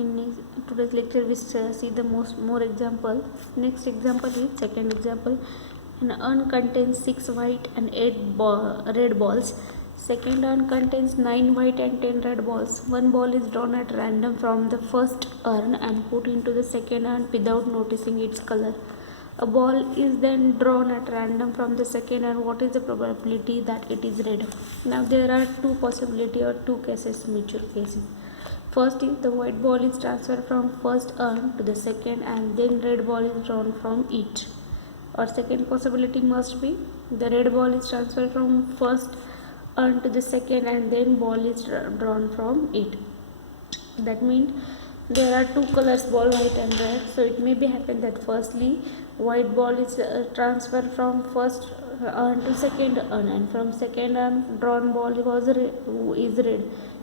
In today's lecture we see the more example. Next example is second example. An urn contains 6 white and 8 red balls. Second urn contains 9 white and 10 red balls. One ball is drawn at random from the first urn and put into the second urn without noticing its color. A ball is then drawn at random from the second urn. What is the probability that it is red? Now there are two possibilities or two cases, mutual cases. First is the white ball is transferred from first urn to the second and then red ball is drawn from it. Or second possibility must be the red ball is transferred from first urn to the second and then ball is drawn from it. That means there are two colors, ball white and red. So it may be happen that firstly white ball is transferred from first urn to second urn, and from second urn drawn ball is red.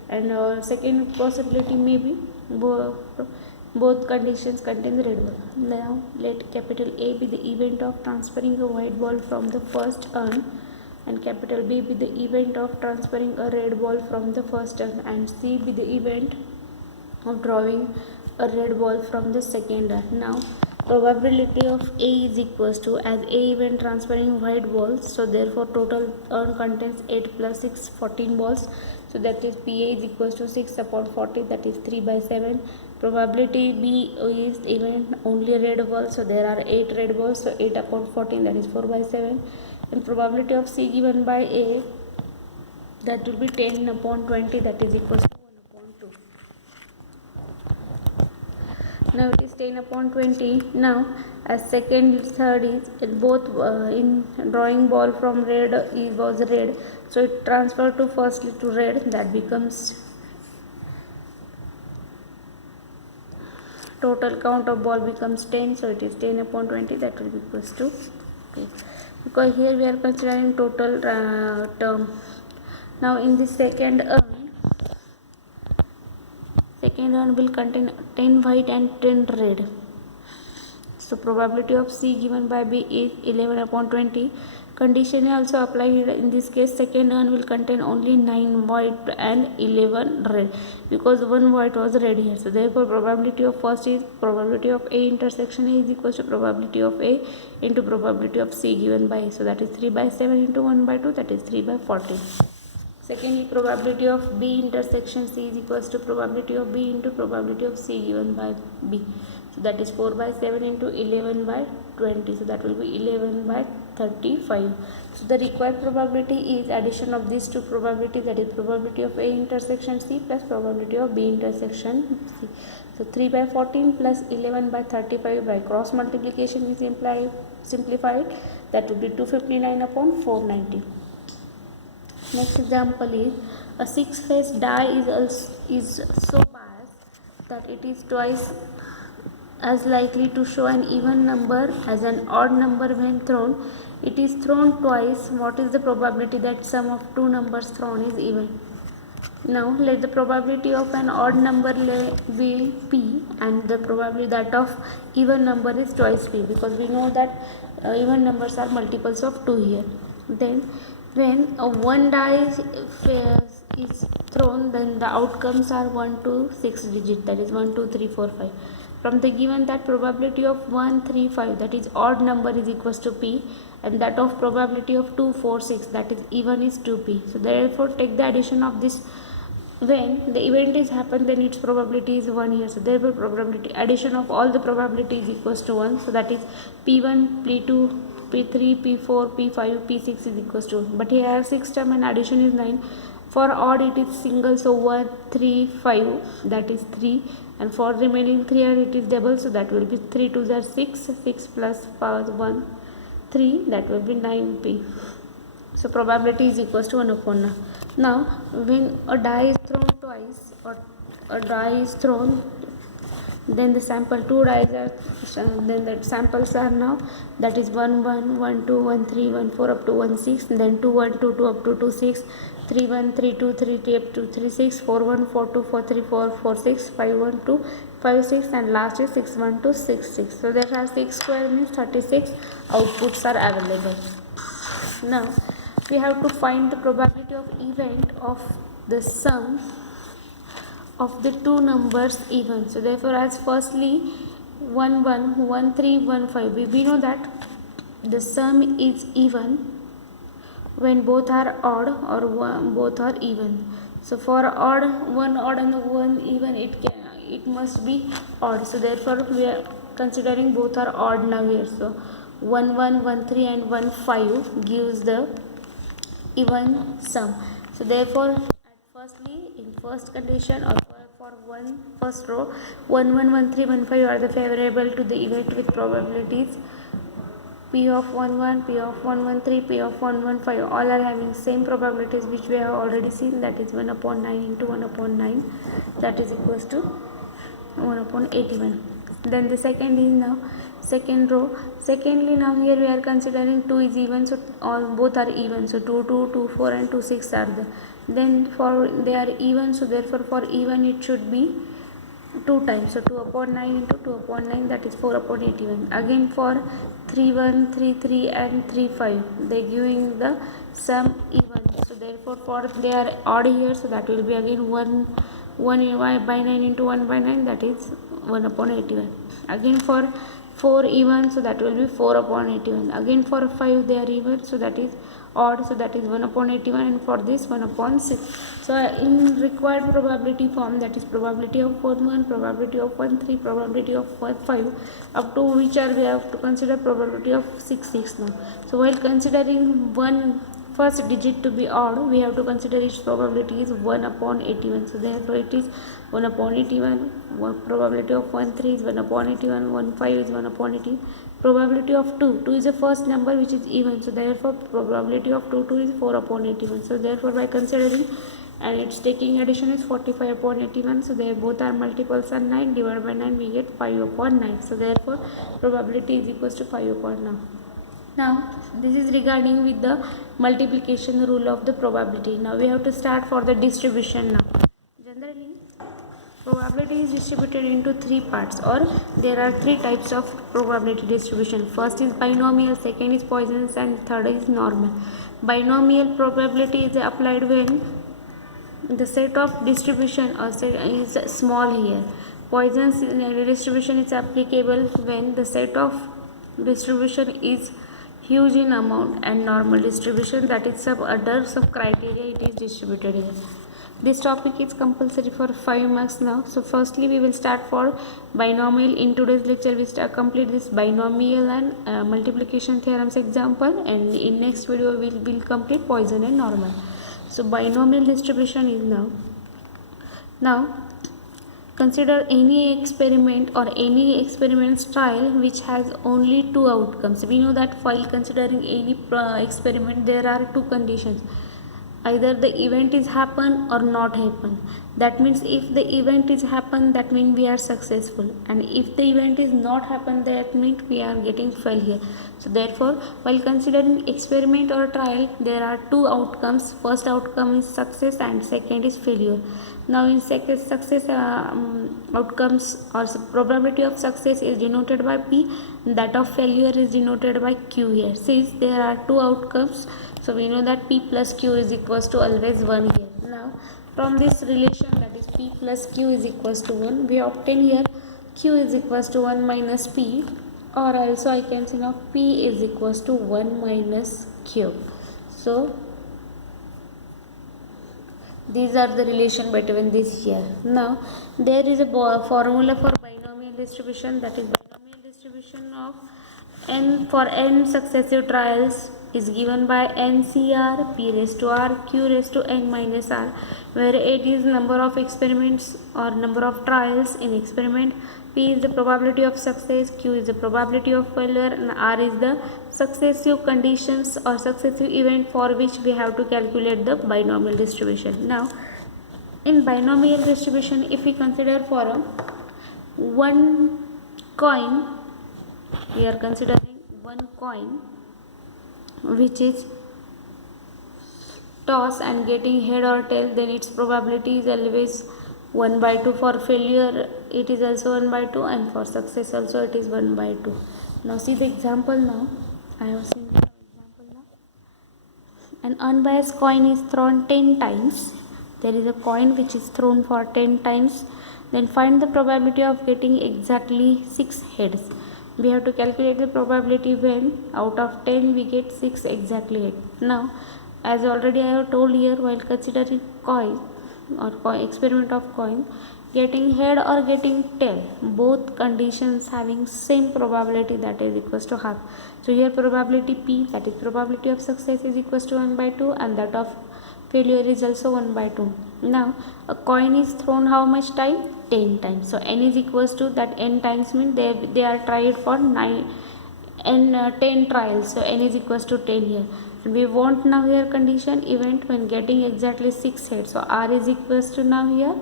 And second possibility may be both conditions contain the red ball. Now let capital A be the event of transferring a white ball from the first urn, and capital B be the event of transferring a red ball from the first urn, and C be the event of drawing a red ball from the second urn. Now probability of A is equals to, as A event transferring white balls, so therefore total urn contains 8 plus 6 14 balls, so that is PA is equals to 6 upon 40, that is 3/7. Probability B is event only red ball, so there are 8 red balls, so 8 upon 14, that is 4/7. And probability of C given by A, that will be 10 upon 20, that is equals to 1 upon 2. Now it is 10 upon 20. Now as second third is both in drawing ball from red was red, so it transferred to firstly to red, that becomes total count of ball becomes 10, so it is 10 upon 20, that will be equals to, okay, because here we are considering total term. Now in the second urn will contain 10 white and 10 red, so probability of C given by B is 11 upon 20. Condition also apply here. In this case second urn will contain only 9 white and 11 red, because one white was red here, so therefore probability of first is probability of A intersection A is equal to probability of A into probability of C given by A, so that is 3/7 into 1/2, that is 3/40. Secondly, probability of B intersection C is equals to probability of B into probability of C given by B, so that is 4/7 into 11/20, so that will be 11/35. So the required probability is addition of these two probabilities, that is probability of A intersection C plus probability of B intersection C. So 3/14 plus 11/35 by cross multiplication is simplified, that will be 259 upon 490. Next example is a 6-faced die is so biased that it is twice as likely to show an even number as an odd number when thrown. It is thrown twice. What is the probability that sum of two numbers thrown is even? Now let the probability of an odd number be P, and the probability that of even number is twice P, because we know that even numbers are multiples of 2 here. Then when a one die is thrown, then the outcomes are 1 to 6 digit, that is 1 2 3 4 5. From the given that probability of 1 3 5, that is odd number, is equals to P, and that of probability of 2 4 6, that is even, is 2P. So therefore take the addition of this. When the event is happened, then its probability is 1 here, so therefore probability addition of all the probability is equals to 1, so that is P1 P2 P3 P4 P5 P6 is equals to 1. But here 6 term and addition is 9. For odd it is single, so 1 3 5, that is 3, and for remaining 3 it is double, so that will be 3 2 are 6, 6 plus 1 3, that will be 9P. So probability is equals to 1 upon 9. Now when a die is thrown twice, or a die is thrown, then the sample 2 dies are, then the samples are now, that is 1 1 1 2 1 3 1 4 up to 1 6, then 2 1 2 2 up to 2 6, 3 1 3 2 3 3 up to 3 6, 4 1 4 2 4 3 4 4 6, 5 1 2 5 6, and last is 6 1 2 6 6. So there are 6 square means 36 outputs are available. Now we have to find the probability of event of the sum of the two numbers even. So therefore, as firstly 1 1 1 3 1 5, we know that the sum is even when both are odd or both are even. So for odd, one odd and one even, it must be odd. So therefore we are considering both are odd now here. So 1 1 1 3 and 1 5 gives the even sum. So therefore at firstly, in first condition, or for one first row, 1 1 1 3 1 5 are the favorable to the event with probabilities P of 1 1, P of 1 1 3, P of 1 1 5, all are having same probabilities, which we have already seen, that is 1 upon 9 into 1 upon 9, that is equals to 1 upon 81. Then the second is now second row. Secondly, now here we are considering 2 is even, so all both are even. So 2 2 2 4 and 2 6 are there. Then for they are even, so therefore for even it should be 2 times. So 2 upon 9 into 2 upon 9, that is 4 upon 81. Again for 3 1 3 3 and 3 5, they giving the sum even. So therefore for they are odd here, so that will be again 1 by 9 into 1 by 9, that is 1 upon 81. Again for 4 even, so that will be 4 upon 81. Again for 5 they are even, so that is odd, so that is 1 upon 81, and for this 1 upon 6. So in required probability form, that is probability of 1 1, probability of 1 3, probability of 1 5, up to which are we have to consider probability of 6 6 now. So while considering one first digit to be odd, we have to consider its probability is 1 upon 81. So therefore it is 1 upon 81. Probability of 1 3 is 1 upon 81. 1 5 is 1 upon 80. Probability of 2 is the first number which is even. So therefore probability of 2 is 4 upon 81. So therefore by considering and its taking addition is 45 upon 81. So they both are multiples, and 9 divided by 9 we get 5 upon 9. So therefore probability is equals to 5 upon 9. Now this is regarding with the multiplication rule of the probability. Now we have to start for the distribution now. Generally probability is distributed into three parts, or there are three types of probability distribution. First is binomial, second is Poisson's, and third is normal. Binomial probability is applied when the set of distribution is small here. Poisson's distribution is applicable when the set of distribution is huge in amount, and normal distribution, that is under some criteria it is distributed here. This topic is compulsory for 5 marks now. So firstly we will start for binomial. In today's lecture we complete this binomial and multiplication theorems example, and in next video we will complete Poisson and normal. So binomial distribution is now consider any experiment or any experiment's trial which has only two outcomes. We know that while considering any experiment there are two conditions. Either the event is happen or not happen. That means if the event is happen, that means we are successful, and if the event is not happen, that means we are getting failure. So therefore while considering experiment or trial, there are two outcomes. First outcome is success and second is failure. Now in success outcomes or probability of success is denoted by P, that of failure is denoted by Q here. Since there are two outcomes, so we know that P plus Q is equals to always 1 here. Now from this relation, that is P plus Q is equals to 1, we obtain here Q is equals to 1 minus P, or also I can say now P is equals to 1 minus Q. So these are the relation between this here. Now there is a formula for binomial distribution, that is binomial distribution of n for n successive trials is given by NCR P raised to R Q raised to n minus R, where 8 is number of experiments or number of trials in experiment, P is the probability of success, Q is the probability of failure, and R is the successive conditions or successive event for which we have to calculate the binomial distribution. Now in binomial distribution, if we consider for a one coin, we are considering one coin which is toss and getting head or tail, then its probability is always 1 by 2. For failure it is also 1 by 2, and for success also it is 1 by 2. Now see the example. Now I have seen the example. Now an unbiased coin is thrown 10 times there is a coin which is thrown for 10 times, then find the probability of getting exactly 6 heads. We have to calculate the probability when out of 10 we get 6 exactly head. Now, as already I have told here, while considering coin or experiment of coin, getting head or getting tail, both conditions having same probability, that is equals to half. So here probability P, that is probability of success, is equals to 1 by 2, and that of failure is also 1 by 2. Now a coin is thrown how much time? 10 times. So n is equals to that n times means they are tried for 10 trials. So n is equals to 10 here. And we want now here condition event when getting exactly 6 heads. So r is equals to now here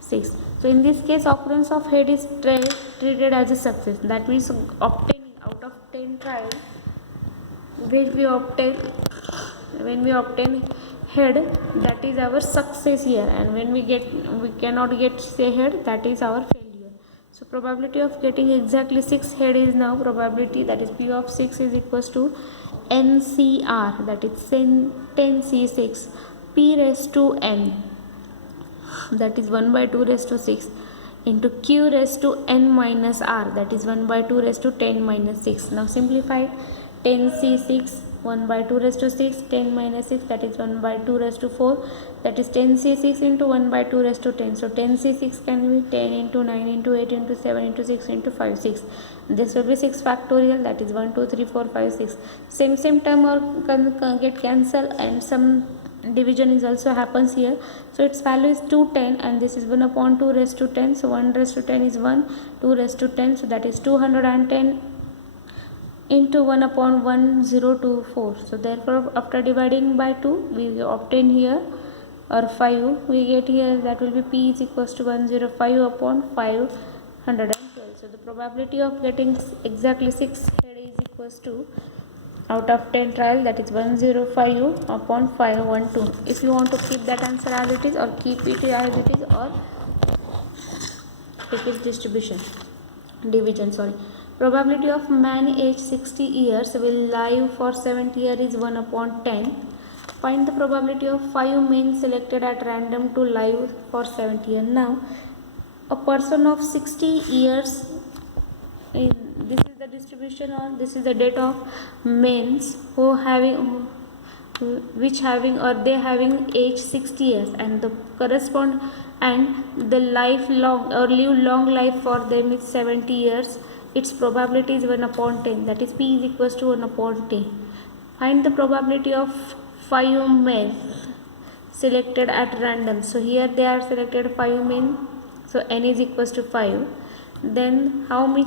6. So in this case occurrence of head is treated as a success. That means obtaining out of 10 trials, when we obtain head, that is our success here, and when we cannot get say head, that is our failure. So probability of getting exactly 6 head is now probability, that is P of 6 is equals to NCR, that is 10C6 P raised to n, that is 1 by 2 raised to 6 into Q raised to n minus r, that is 1 by 2 raised to 10 minus 6. Now simplified, 10C6 1 by 2 raised to 6, 10 minus 6, that is 1 by 2 raised to 4, that is 10C6 into 1 by 2 raised to 10. So 10C6 can be 10 into 9 into 8 into 7 into 6 into 5, 6. This will be 6 factorial, that is 1 2 3 4 5 6. Same term or get cancel, and some division is also happens here. So its value is 210, and this is 1 upon 2 raised to 10. So 1 raised to 10 is 1, 2 raised to 10, so that is 210 into 1 upon 1024. So therefore after dividing by 2 we obtain here, or 5 we get here, that will be P is equals to 105 upon 512. So the probability of getting exactly 6 head is equals to, out of 10 trial, that is 105 upon 512. If you want to keep that answer as it is, or keep it as it is, or take its division. Probability of man aged 60 years will live for 70 years is 1 upon 10. Find the probability of 5 men selected at random to live for 70 years. Now, a person of 60 years, this is the distribution, or this is the date of men who having age 60 years, and the correspond, and the lifelong or live long life for them is 70 years. Its probability is 1 upon 10, that is P is equals to 1 upon 10. Find the probability of 5 men selected at random. So here they are selected 5 men, so n is equals to 5. Then how many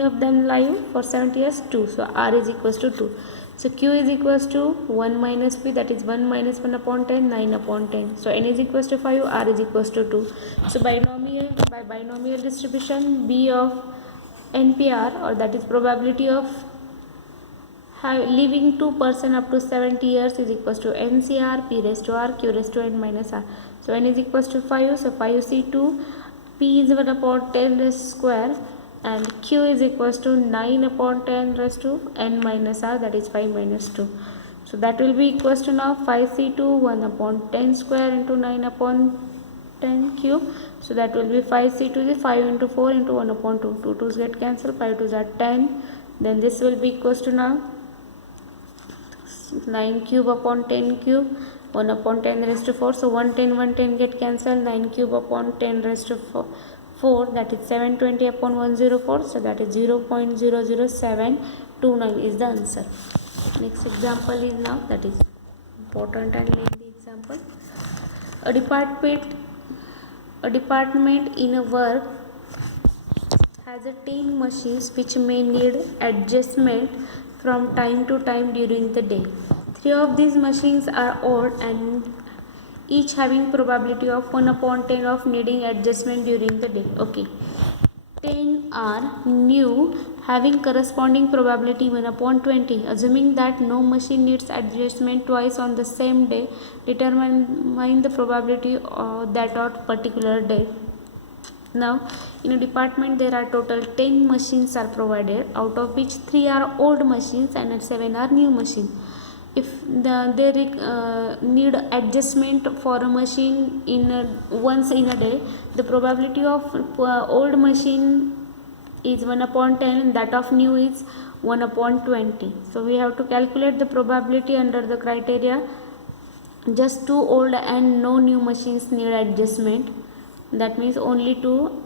of them live for 70 years? 2. So r is equals to 2. So Q is equals to 1 minus P, that is 1 minus 1 upon 10, 9 upon 10. So n is equals to 5, r is equals to 2. So by binomial distribution, B of NPR, or that is probability of living 2 person up to 70 years, is equals to NCR, P raised to R, Q raised to n minus r. So n is equals to 5, so 5C2, P is 1 upon 10 raised square, and Q is equals to 9 upon 10 raised to n minus r, that is 5 minus 2. So that will be equals to now 5C2 1 upon 10 square into 9 upon 10 cube. So that will be 5C2 is 5 into 4 into 1 upon 2. 2 2's get cancelled, 5 2's are 10. Then this will be equals to now 9 cube upon 10 cube, 1 upon 10 raised to 4. So 110 get cancelled, 9 cube upon 10 raised to 4, that is 720 upon 104. So that is 0.00729 is the answer. Next example is now, that is important and lengthy example. A department in a work has a 10 machines which may need adjustment from time to time during the day. 3 of these machines are old and each having probability of 1 upon 10 of needing adjustment during the day. Okay. 10 are new, having corresponding probability 1 upon 20. Assuming that no machine needs adjustment twice on the same day, determine the probability of that on particular day. Now, in a department there are total 10 machines are provided, out of which 3 are old machines and 7 are new machines. if they need adjustment for a machine once in a day, the probability of old machine is 1 upon 10 and that of new is 1 upon 20. So we have to calculate the probability under the criteria just two old and no new machines need adjustment. That means only two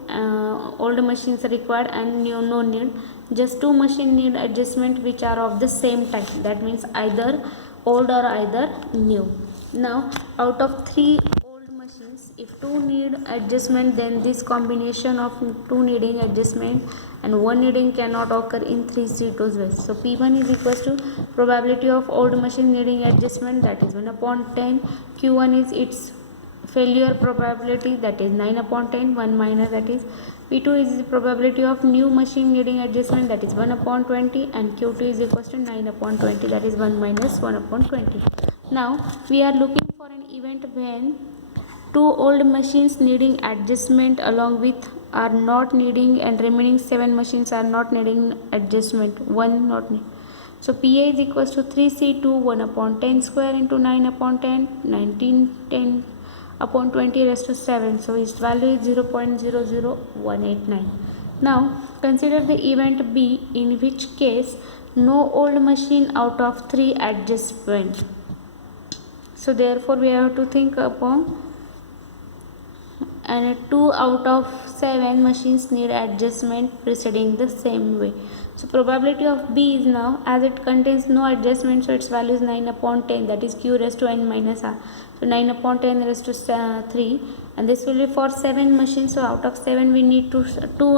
old machines are required and no need. Just two machines need adjustment which are of the same type. That means either old or either new. Now out of three old machines, if two need adjustment, then this combination of two needing adjustment and one needing cannot occur in 3C2 ways. So P1 is equals to probability of old machine needing adjustment, that is 1 upon 10. Q1 is its failure probability, that is 9 upon 10. 1 minus, that is P2 is the probability of new machine needing adjustment, that is 1 upon 20, and Q2 is equals to 9 upon 20, that is 1 minus 1 upon 20. Now we are looking for an event when two old machines needing adjustment along with are not needing and remaining 7 machines are not needing adjustment, one not need. So PA is equals to 3C2 1 upon 10 square into 9 upon 10, 10 upon 20 raised to 7. So its value is 0.00189. Now consider the event B, in which case no old machine out of 3 adjustment. So therefore we have to think upon and 2 out of 7 machines need adjustment proceeding the same way. So probability of B is now, as it contains no adjustment, so its value is 9 upon 10, that is Q raised to n minus R. So 9 upon 10 raised to 3, and this will be for 7 machines. So out of 7 we need 2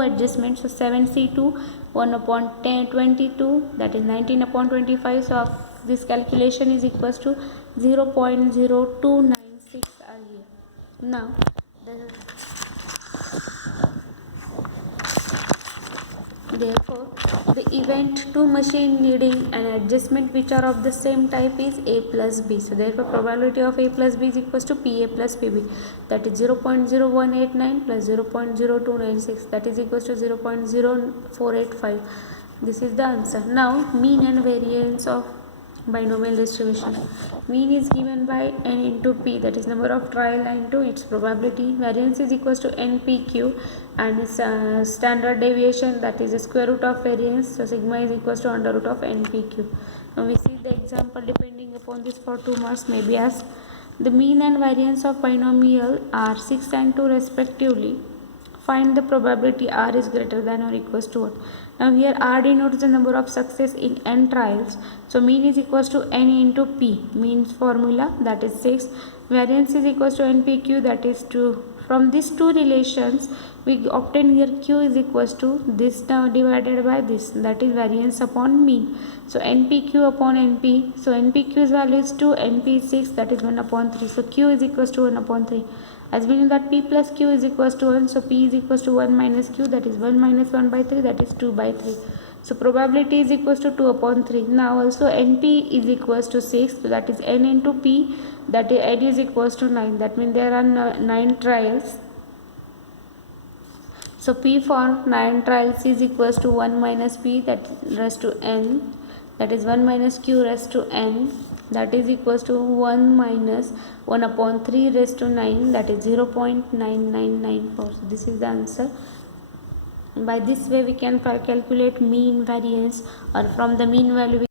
adjustments. So 7C2 1 upon 10 22, that is 19 upon 25. So this calculation is equals to 0.0296 are here. Now therefore the event two machine needing an adjustment which are of the same type is A plus B. So therefore probability of A plus B is equals to PA plus PB, that is 0.0189 plus 0.0296, that is equals to 0.0485. This is the answer. Now mean and variance of binomial distribution. Mean is given by n into p, that is number of trial into its probability. Variance is equals to npq, and standard deviation, that is the square root of variance. So sigma is equals to under root of npq. Now we see the example depending upon this for 2 marks may be asked. The mean and variance of binomial are 6 and 2 respectively. Find the probability R is greater than or equals to 1. Now here R denotes the number of success in n trials. So mean is equals to n into p, means formula, that is 6. Variance is equals to npq, that is 2. From these two relations we obtain here q is equals to this now divided by this, that is variance upon mean. So npq upon np. So npq's value is 2, np is 6, that is 1 upon 3. So q is equals to 1 upon 3. As we know that p plus q is equals to 1, so p is equals to 1 minus q, that is 1 minus 1 by 3, that is 2 by 3. So probability is equals to 2 upon 3. Now also np is equals to 6, so that is n into p, that is n is equals to 9. That means there are 9 trials. So p for 9 trials is equals to 1 minus p, that raised to n, that is 1 minus q raised to n, that is equals to 1 minus 1 upon 3 raised to 9, that is 0.9994. So this is the answer. By this way we can calculate mean variance, or from the mean value